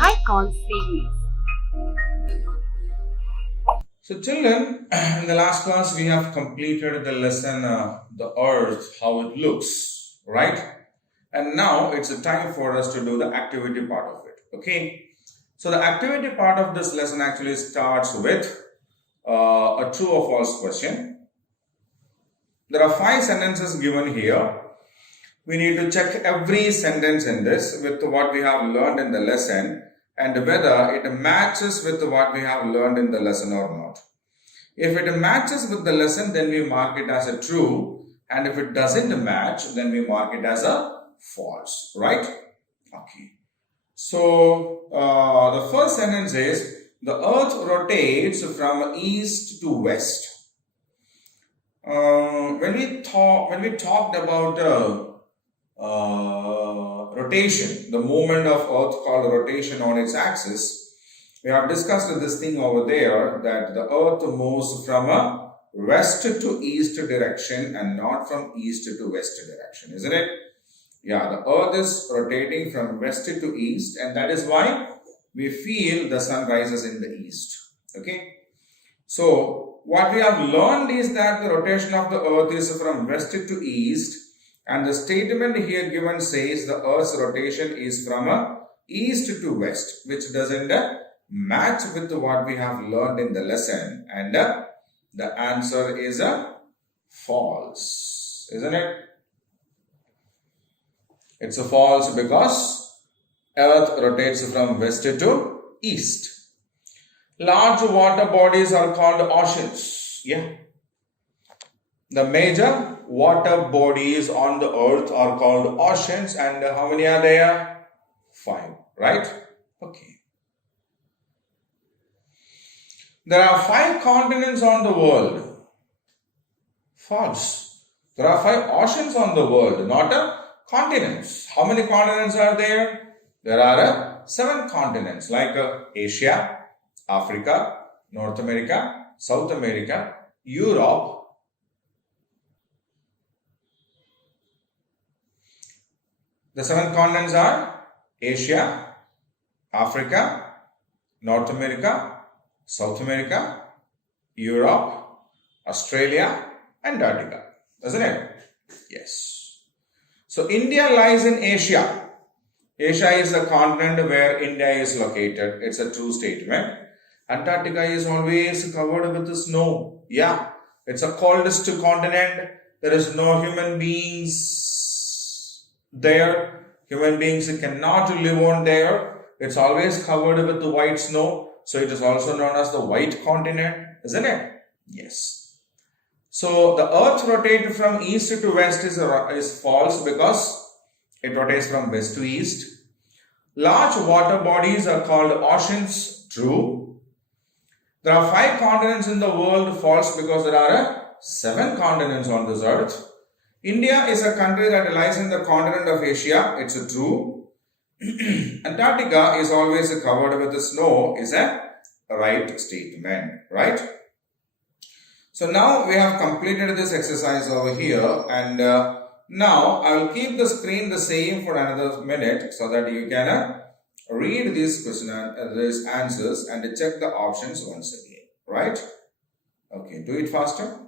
Icon series. So, children, in the last class, we have completed the lesson, the earth, how it looks, right? And now it's a time for us to do the activity part of it, okay? So, the activity part of this lesson actually starts with a true or false question. There are five sentences given here. We need to check every sentence in this with what we have learned in the lesson and whether it matches with what we have learned in the lesson or not. If it matches with the lesson, then we mark it as a true, and if it doesn't match, then we mark it as a false, right? Okay. So, the first sentence is the earth rotates from east to west. When we talked about rotation, the movement of earth called rotation on its axis, we have discussed this thing over there that the earth moves from a west to east direction and not from east to west direction, isn't it? Yeah, the earth is rotating from west to east, and that is why we feel the sun rises in the east. Okay, so what we have learned is that the rotation of the earth is from west to east, and the statement here given says the earth's rotation is from east to west, which doesn't match with what we have learned in the lesson, and the answer is false, isn't it? It's a false because earth rotates from west to east. Large water bodies are called oceans. Yeah. The major water bodies on the earth are called oceans, and how many are there? Five, right? Okay. There are five continents on the world. False. There are five oceans on the world, not continents. How many continents are there? There are seven continents like Asia, Africa, North America, South America, Europe. The seven continents are Asia, Africa, North America, South America, Europe, Australia, Antarctica. Isn't it? Yes. So India lies in Asia. Asia is a continent where India is located. It's a true statement. Antarctica is always covered with snow. Yeah, it's a coldest continent. There is no human beings there. Human beings cannot live on there. It's always covered with the white snow. So it is also known as the white continent, isn't it? Yes. So the earth rotates from east to west is false because it rotates from west to east. Large water bodies are called oceans, true. There are five continents in the world, false because there are seven continents on this earth. India is a country that lies in the continent of Asia, it's a true. Antarctica is always covered with the snow, is a right statement, right? So now we have completed this exercise over here, and now I will keep the screen the same for another minute so that you can read these these answers and check the options once again, right? Okay, do it faster.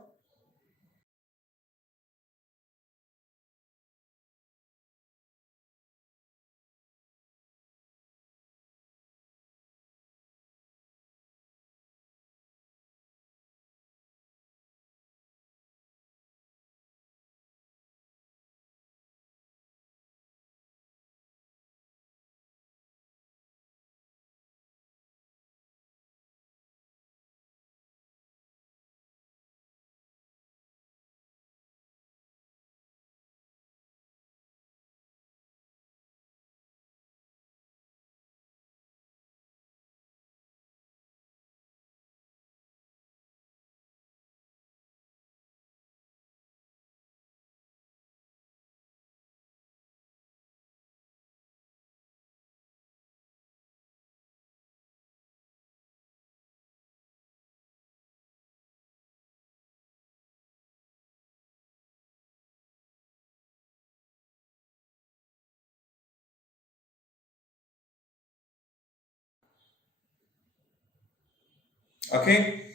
Okay.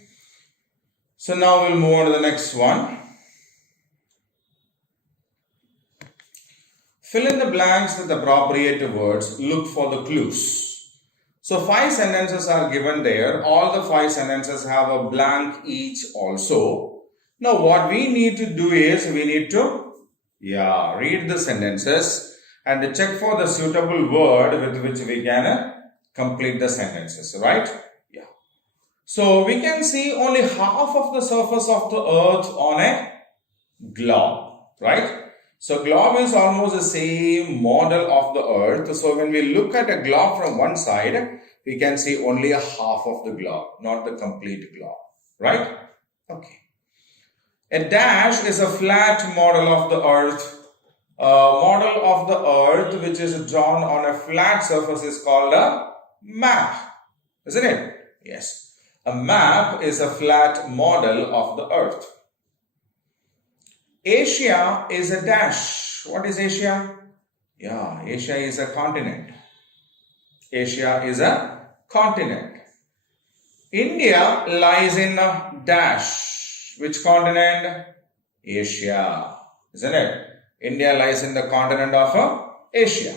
So now we'll move on to the next one. Fill in the blanks with appropriate words. Look for the clues. So 5 sentences are given there. All the 5 sentences have a blank each also. Now what we need to do is we need to read the sentences and check for the suitable word with which we can complete the sentences, right? Yeah. So we can see only half of the surface of the earth on a globe, right? So globe is almost the same model of the earth. So when we look at a globe from one side, we can see only a half of the globe, not the complete globe, right? Okay. A dash is a flat model of the earth. A model of the earth which is drawn on a flat surface is called a map, isn't it? Yes. A map is a flat model of the earth. Asia is a dash. What is Asia? Yeah, Asia is a continent. Asia is a continent. India lies in a dash. Which continent? Asia, isn't it? India lies in the continent of Asia.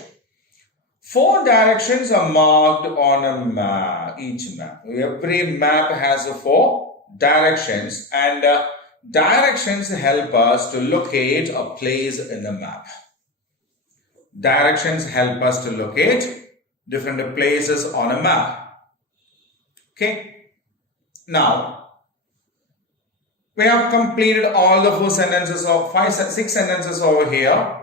4 directions are marked on a map, each map. Every map has 4 directions, and directions help us to locate a place in the map. Directions help us to locate different places on a map. Okay. Now, we have completed all the 4 sentences of 6 sentences over here.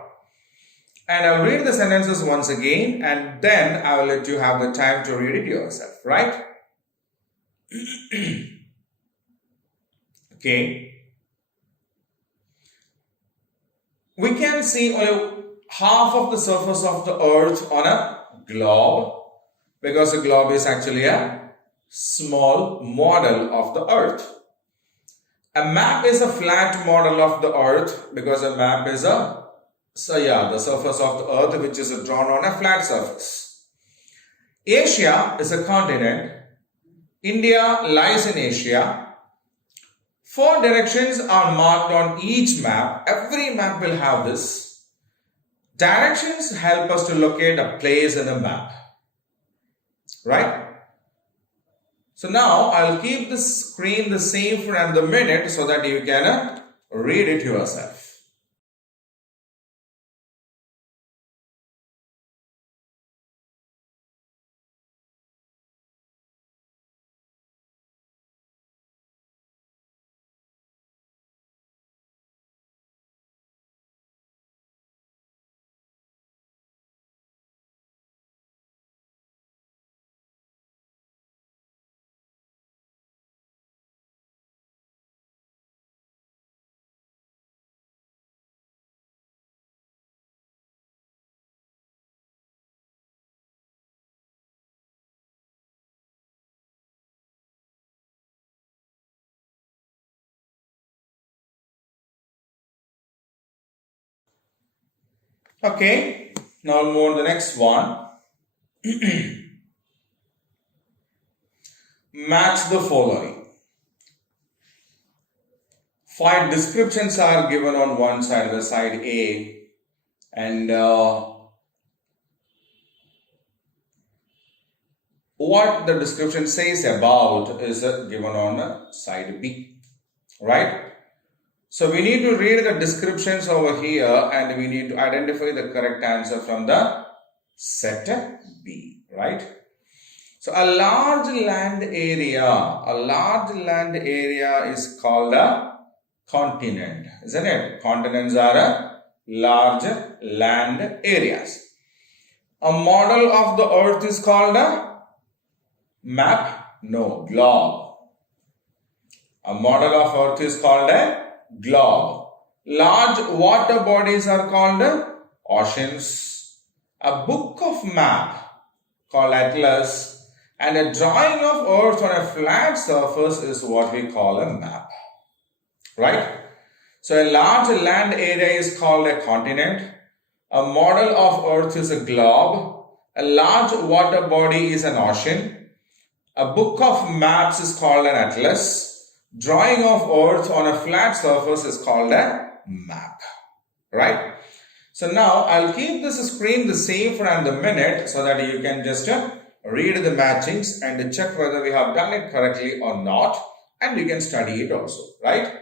And I'll read the sentences once again, and then I will let you have the time to read it yourself, right? Okay. We can see only half of the surface of the earth on a globe, because a globe is actually a small model of the earth. A map is a flat model of the earth, because a map is the surface of the earth which is drawn on a flat surface. Asia is a continent. India lies in Asia. 4 directions are marked on each map. Every map will have this. Directions help us to locate a place in the map. Right? So now I'll keep the screen the same for another minute so that you can read it yourself. Okay, now we'll move on to the next one. Match the following. 5 descriptions are given on one side, the side A, and what the description says about is given on side B, right? So we need to read the descriptions over here, and we need to identify the correct answer from the set B, right? So a large land area is called a continent, isn't it? Continents are large land areas. A model of the earth is called a map? No, globe. A model of earth is called a globe. Large water bodies are called oceans. A book of map called atlas, and a drawing of earth on a flat surface is what we call a map, right? So a large land area is called a continent. A model of earth is a globe. A large water body is an ocean. A book of maps is called an atlas. Drawing of earth on a flat surface is called a map. Right? So now I'll keep this screen the same for another minute so that you can just read the matchings and check whether we have done it correctly or not, and you can study it also, right?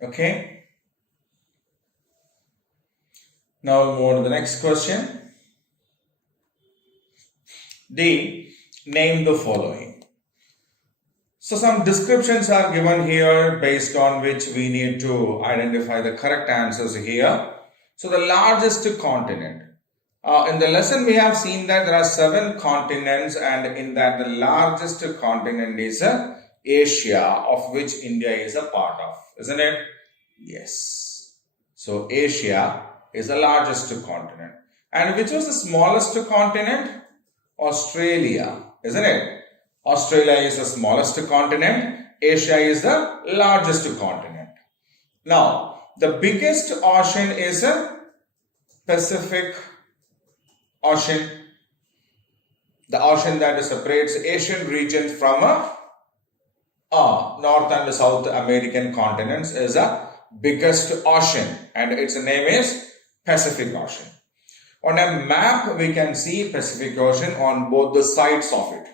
Okay. Now we'll move on to the next question. D. Name the following. So some descriptions are given here based on which we need to identify the correct answers here. So the largest continent. In the lesson we have seen that there are 7 continents, and in that the largest continent is Asia, of which India is a part of, isn't it? Yes. So Asia is the largest continent. And which was the smallest continent? Australia, isn't it? Australia is the smallest continent. Asia is the largest continent. Now, the biggest ocean is a Pacific Ocean. The ocean that separates Asian region from North and South American continents is the biggest ocean, and its name is Pacific Ocean. On a map, we can see Pacific Ocean on both the sides of it.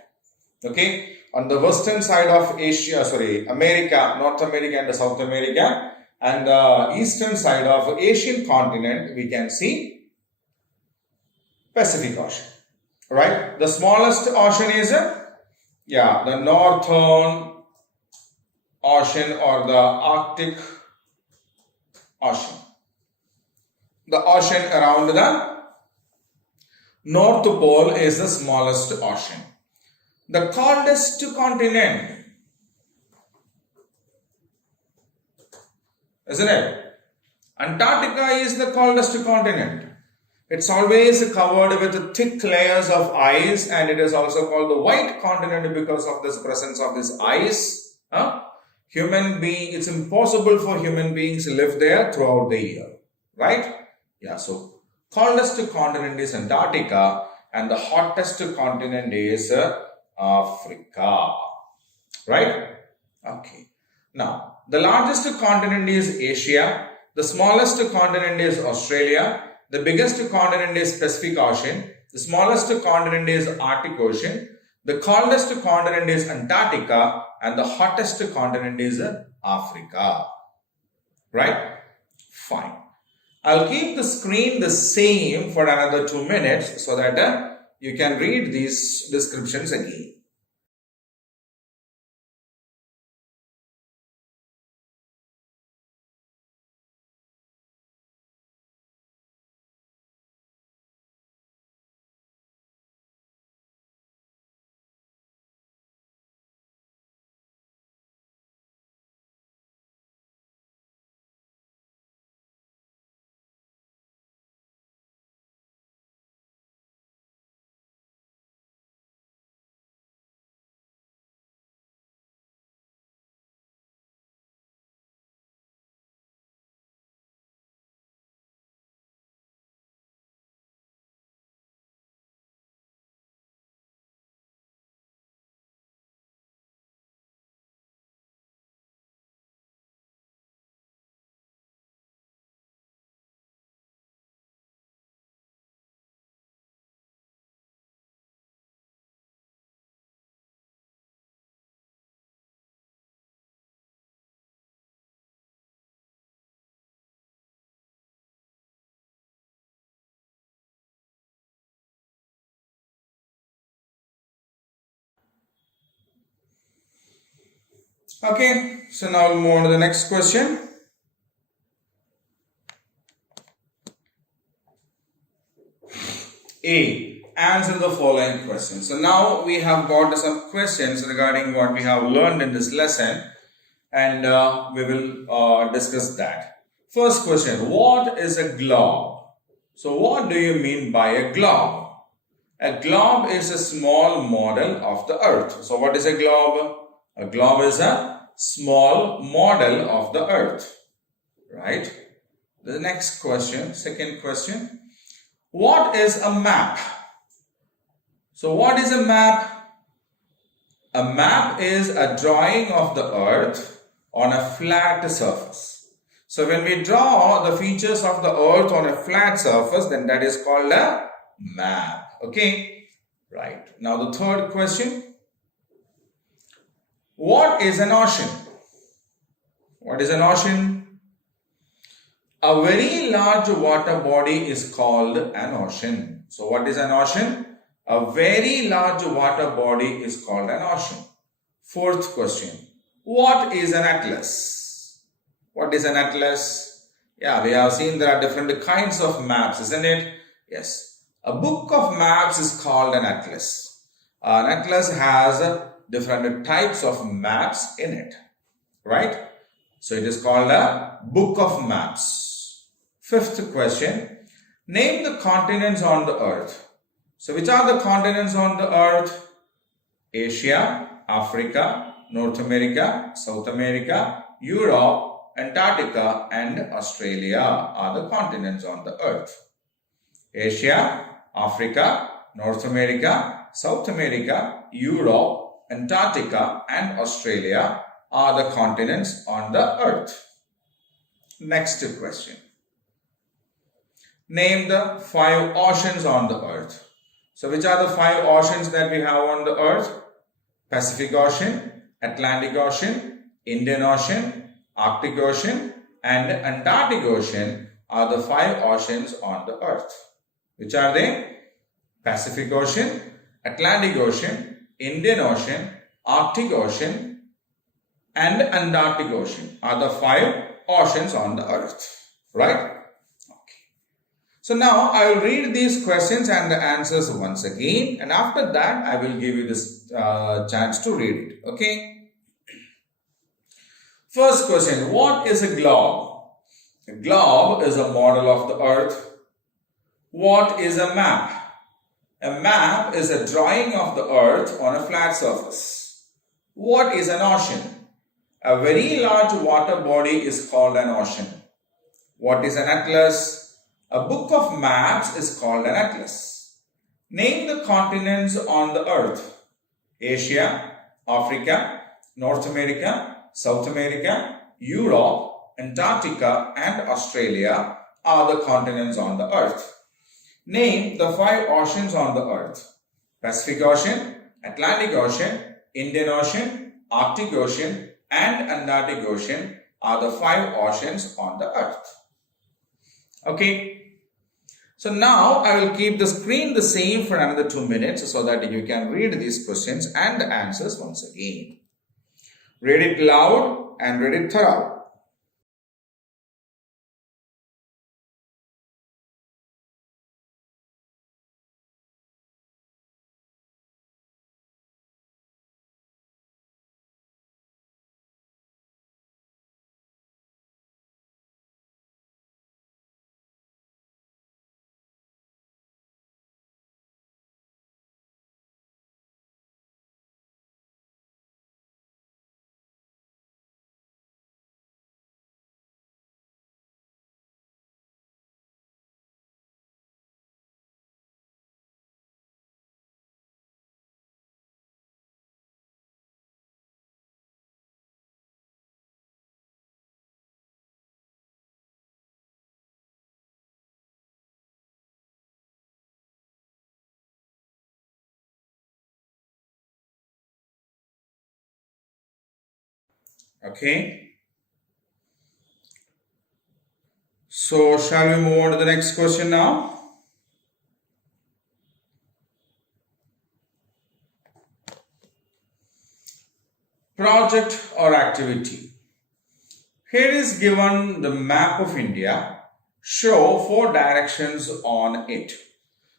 Okay, on the western side of America, North America and South America, and the eastern side of Asian continent, we can see Pacific Ocean. Right? The smallest ocean is the Northern Ocean or the Arctic Ocean. The ocean around the North Pole is the smallest ocean. The coldest continent, isn't it? Antarctica is the coldest continent. It's always covered with thick layers of ice, and it is also called the white continent because of this presence of this ice. It's impossible for human beings to live there throughout the year, right? Yeah, so coldest continent is Antarctica, and the hottest continent is Africa, right? Okay. Now, the largest continent is Asia, the smallest continent is Australia, the biggest continent is Pacific Ocean, the smallest continent is Arctic Ocean, the coldest continent is Antarctica, and the hottest continent is Africa, right? Fine. I'll keep the screen the same for another 2 minutes so that you can read these descriptions again. Okay, so now we'll move on to the next question. A. Answer the following questions. So now we have got some questions regarding what we have learned in this lesson, and we will discuss that. First question, what is a globe? So what do you mean by a globe? A globe is a small model of the earth. So what is a globe? A globe is a small model of the earth, right? The next question, second question, what is a map? So what is a map? A map is a drawing of the earth on a flat surface. So when we draw the features of the earth on a flat surface, then that is called a map. Okay, right. Now the third question, what is an ocean? What is an ocean? A very large water body is called an ocean. So what is an ocean? A very large water body is called an ocean. Fourth question, what is an atlas? What is an atlas? Yeah, we have seen there are different kinds of maps, isn't it? Yes. A book of maps is called an atlas. An atlas has different types of maps in it, right? So it is called a book of maps. Fifth question, name the continents on the earth. So which are the continents on the earth? Asia, Africa, North America, South America, Europe, Antarctica and Australia are the continents on the earth. Asia, Africa, North America, South America, Europe, Antarctica and Australia are the continents on the earth. Next question. Name the 5 oceans on the earth. So which are the 5 oceans that we have on the earth? Pacific Ocean, Atlantic Ocean, Indian Ocean, Arctic Ocean and Antarctic Ocean are the 5 oceans on the earth. Which are they? Pacific Ocean, Atlantic Ocean, Indian Ocean, Arctic Ocean and Antarctic Ocean are the 5 oceans on the earth, right? So now I will read these questions and the answers once again, and after that I will give you this chance to read it. Okay. First question, what is a globe? A globe is a model of the earth. What is a map? A map is a drawing of the earth on a flat surface. What is an ocean? A very large water body is called an ocean. What is an atlas? A book of maps is called an atlas. Name the continents on the earth. Asia, Africa, North America, South America, Europe, Antarctica and Australia are the continents on the earth. Name the 5 oceans on the earth. Pacific Ocean, Atlantic Ocean, Indian Ocean, Arctic Ocean and Antarctic Ocean are the 5 oceans on the earth. Okay. So now I will keep the screen the same for another 2 minutes so that you can read these questions and the answers once again. Read it loud and read it thorough. Okay. So shall we move on to the next question now? project or activity. Here is given the map of India. Show 4 directions on it.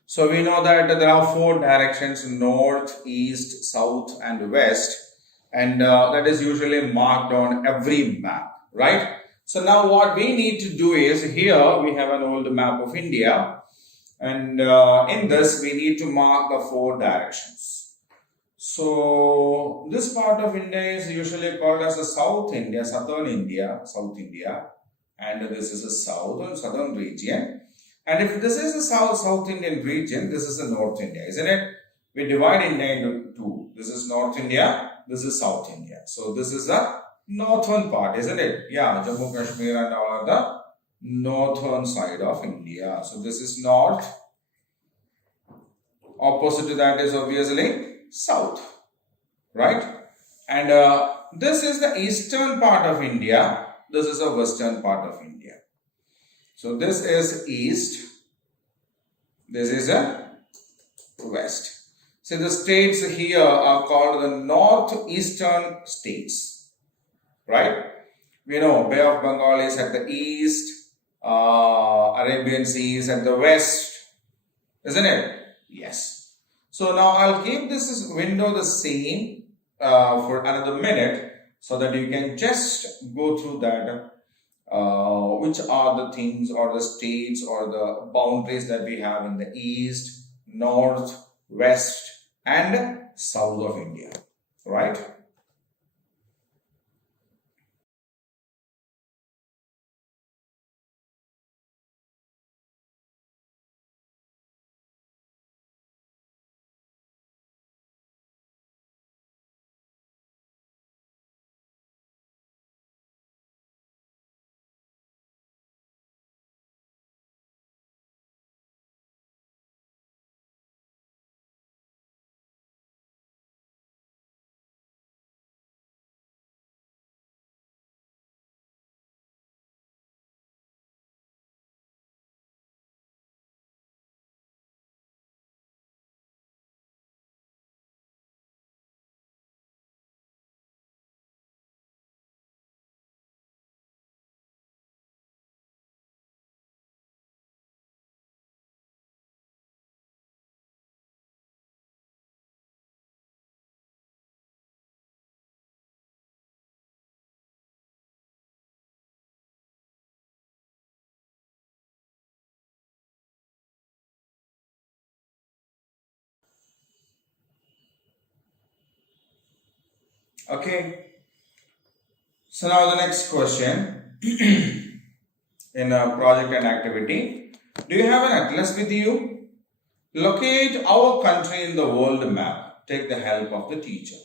So we know that there are 4 directions: north, east, south and west, and that is usually marked on every map, right? So now what we need to do is, here we have an old map of India, and in this we need to mark the 4 directions. So this part of India is usually called as a South India, Southern India, South India, and this is a southern region. And if this is the South Indian region, this is the North India, isn't it? We divide India into 2. This is North India, this is South India. So this is the northern part, isn't it? Yeah, Jammu Kashmir and all are the northern side of India. So this is north. Opposite to that is obviously south, right? And this is the eastern part of India. This is the western part of India. So this is east, this is a west. So the states here are called the northeastern states, right? We know Bay of Bengal is at the east, Arabian Sea is at the west, isn't it? Yes. So now I'll keep this window the same for another minute, so that you can just go through that. Which are the things or the states or the boundaries that we have in the east, north, west and south of India, right? Okay. So now the next question in a project and activity. Do you have an atlas with you? Locate our country in the world map. Take the help of the teacher.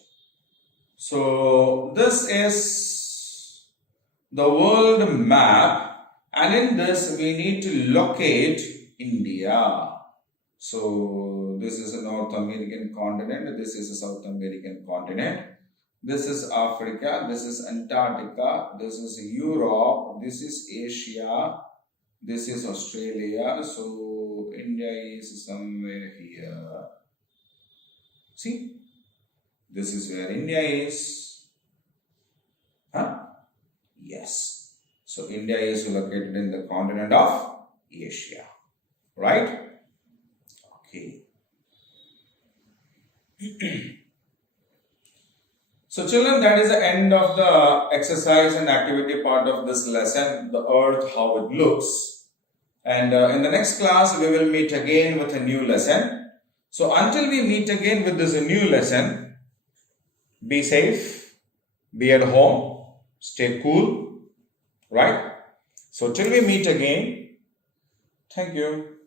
So this is the world map, and in this we need to locate India. So this is a North American continent, this is a South American continent, this is Africa, this is Antarctica, this is Europe, this is Asia, this is Australia. So India is somewhere here. See, this is where India is. Huh? Yes. So India is located in the continent of Asia, right? Okay. So children, that is the end of the exercise and activity part of this lesson, the earth, how it looks. And in the next class, we will meet again with a new lesson. So until we meet again with this new lesson, be safe, be at home, stay cool, right? So till we meet again, thank you.